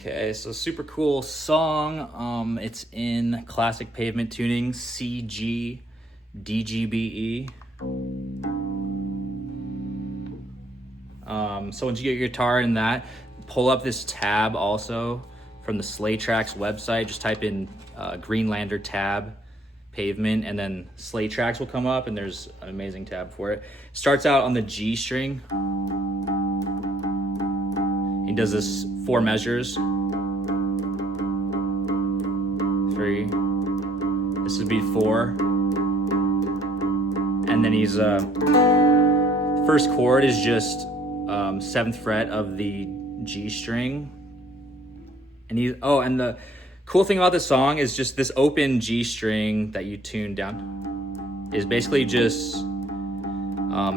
Okay, so super cool song. It's in classic Pavement tuning, C, G, D, G, B, E. So once you get your guitar in that, pull up this tab also from the Slaytracks website. Just type in Greenlander tab, Pavement, and then Slaytracks will come up, and there's an amazing tab for it. Starts out on the G string. He does this 4 measures. 3. This would be 4. And then he's first chord is just 7th fret of the G string. And and the cool thing about this song is just this open G string that you tune down is basically just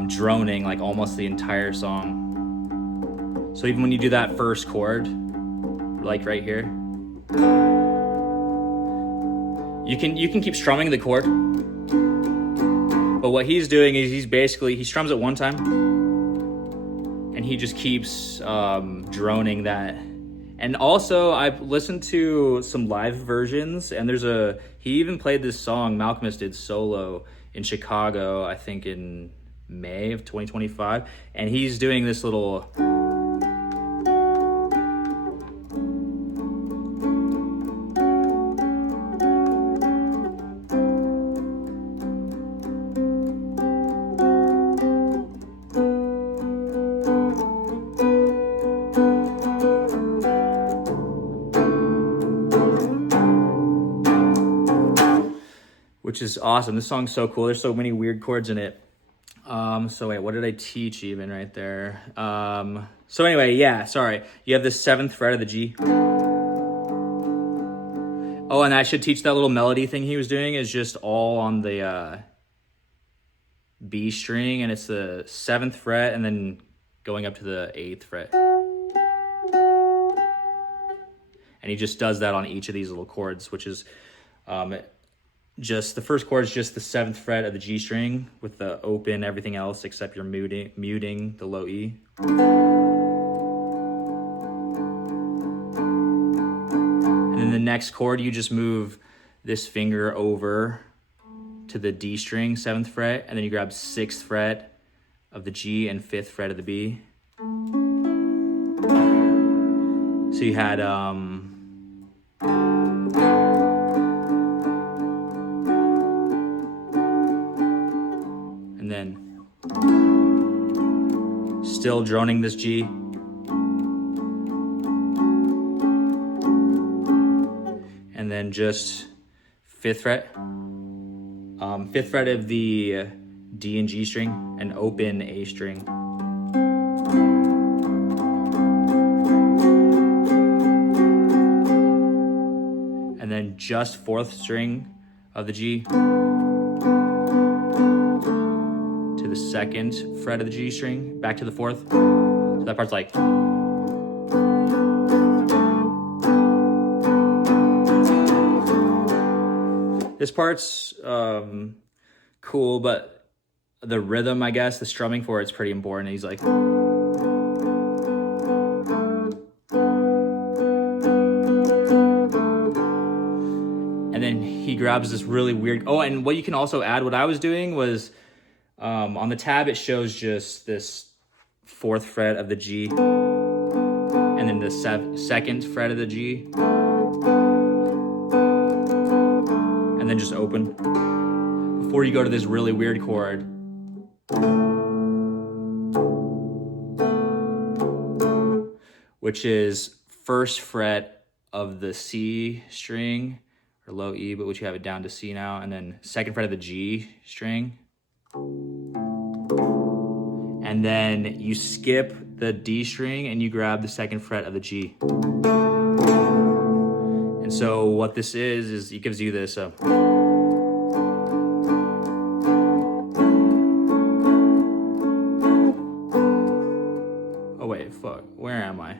droning like almost the entire song. So even when you do that first chord, like right here, you can keep strumming the chord. But what he's doing is he strums it one time and he just keeps droning that. And also I've listened to some live versions, and he even played this song, Malcolmus did solo in Chicago, I think in May of 2025. And he's doing this little, which is awesome. This song's so cool. There's so many weird chords in it. So wait, what did I teach even right there? So anyway, yeah, sorry. You have the 7th fret of the G. Oh, and I should teach that little melody thing he was doing is just all on the B string, and it's the 7th fret and then going up to the 8th fret. And he just does that on each of these little chords, which is just the first chord is just the 7th fret of the G string with the open everything else except you're muting the low E. And then the next chord, you just move this finger over to the D string, 7th fret, and then you grab 6th fret of the G and 5th fret of the B. So you had and then still droning this G. And then just 5th fret. 5th fret of the D and G string and open A string. And then just 4th string of the G to the 2nd fret of the G string, back to the 4th. So that part's like. This part's cool, but the rhythm, I guess, the strumming for it's pretty important. He's like. And then he grabs this really weird, and what you can also add, what I was doing was, on the tab, it shows just this 4th fret of the G, and then the 2nd fret of the G, and then just open, before you go to this really weird chord. Which is 1st fret of the C string, or low E, but which you have it down to C now, and then 2nd fret of the G string. And then you skip the D string and you grab the 2nd fret of the G. And so what this is it gives you this. Oh wait, fuck, where am I?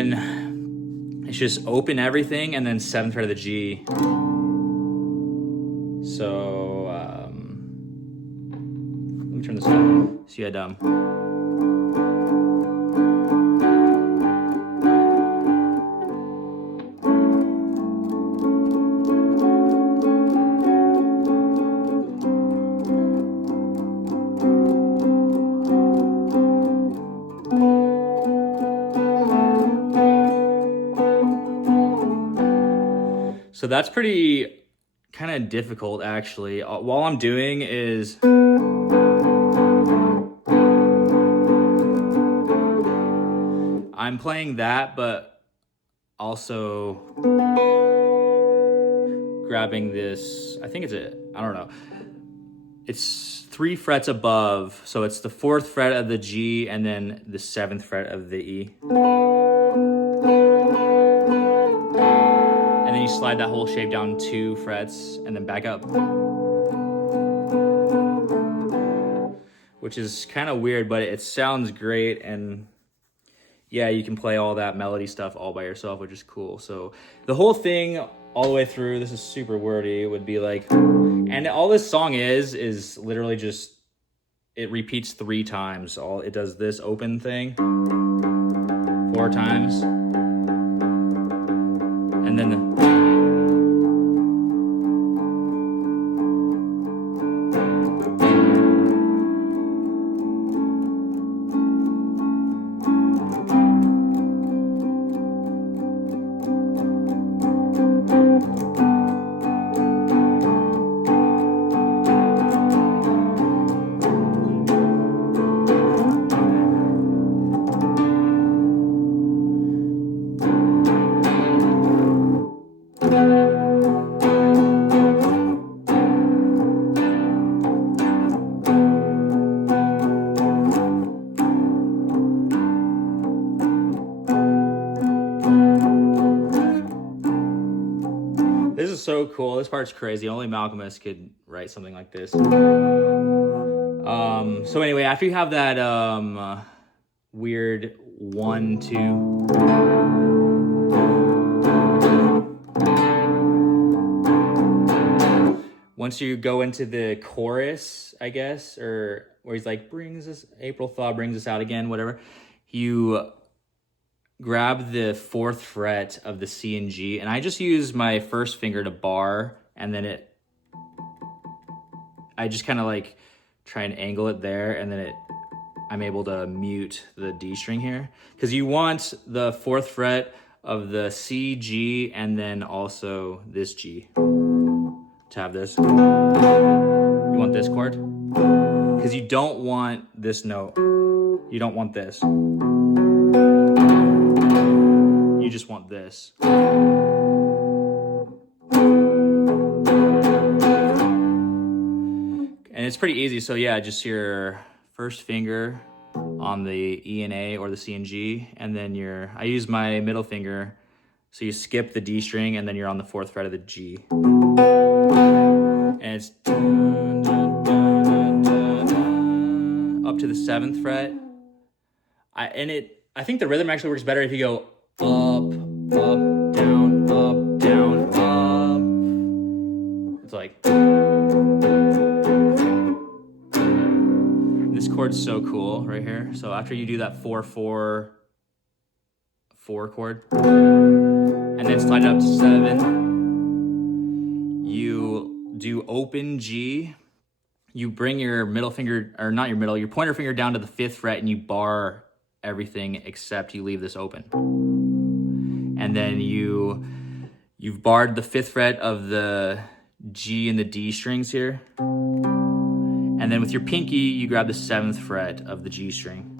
then it's just open everything and then 7th fret of the G. So let me turn this up. See how dumb. So that's pretty kind of difficult, actually. All I'm doing is I'm playing that, but also grabbing this, I think I don't know. It's 3 frets above, so it's the 4th fret of the G and then the 7th fret of the E. And then you slide that whole shape down 2 frets and then back up. Which is kind of weird, but it sounds great. And yeah, you can play all that melody stuff all by yourself, which is cool. So the whole thing all the way through, this is super wordy, would be like, and all this song is literally just, it repeats 3 times. It does this open thing 4 times. And then this is so cool. This part's crazy. Only Malcolmus could write something like this. So anyway, after you have that weird 1, 2, once you go into the chorus, I guess, or where he's like, April thaw brings us out again, whatever, you grab the 4th fret of the C and G, and I just use my first finger to bar, and then I just kind of like try and angle it there, and then I'm able to mute the D string here, because you want the 4th fret of the C, G, and then also this G to have this. You want this chord, because you don't want this note. You don't want this. You just want this. And it's pretty easy. So yeah, just your first finger on the E and A or the C and G, and then I use my middle finger. So you skip the D string and then you're on the 4th fret of the G. And it's up to the 7th fret. I think the rhythm actually works better if you go up, up, down, up, down, up. It's like, this chord's so cool right here. So after you do that 4-4-4 chord, and then slide it up to 7, you do open G. You bring your middle finger, or not your middle, your pointer finger down to the 5th fret, and you bar everything except you leave this open. And then you've barred the 5th fret of the G and the D strings here. And then with your pinky, you grab the 7th fret of the G string.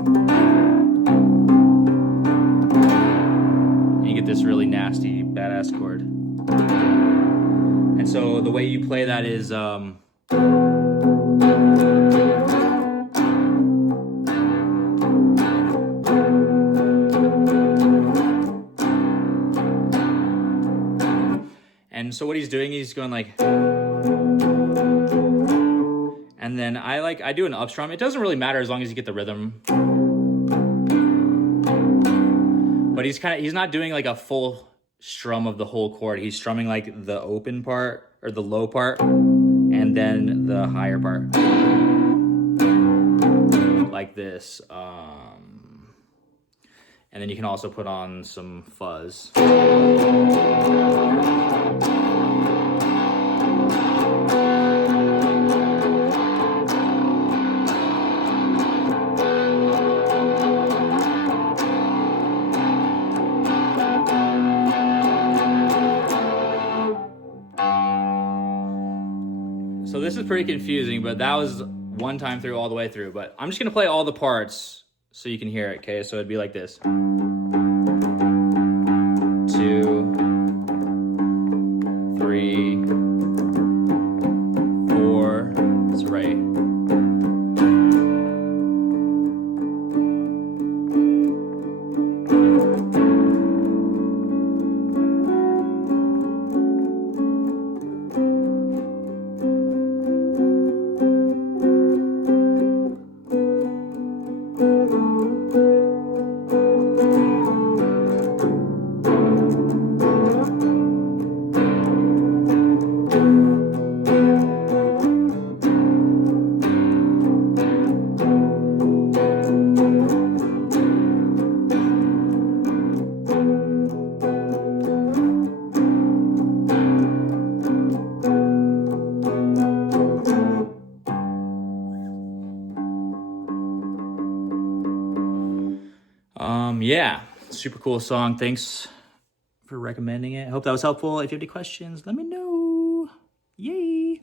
And you get this really nasty, badass chord. And so the way you play that is, and so what he's doing, he's going like, and then I do an up strum. It doesn't really matter as long as you get the rhythm. But he's not doing like a full strum of the whole chord. He's strumming like the open part or the low part and then the higher part. Like this. And then you can also put on some fuzz. So this is pretty confusing, but that was one time through all the way through. But I'm just gonna play all the parts so you can hear it, okay? So it'd be like this. 2, 3, 4, that's right. Yeah, super cool song. Thanks for recommending it. I hope that was helpful. If you have any questions, let me know. Yay!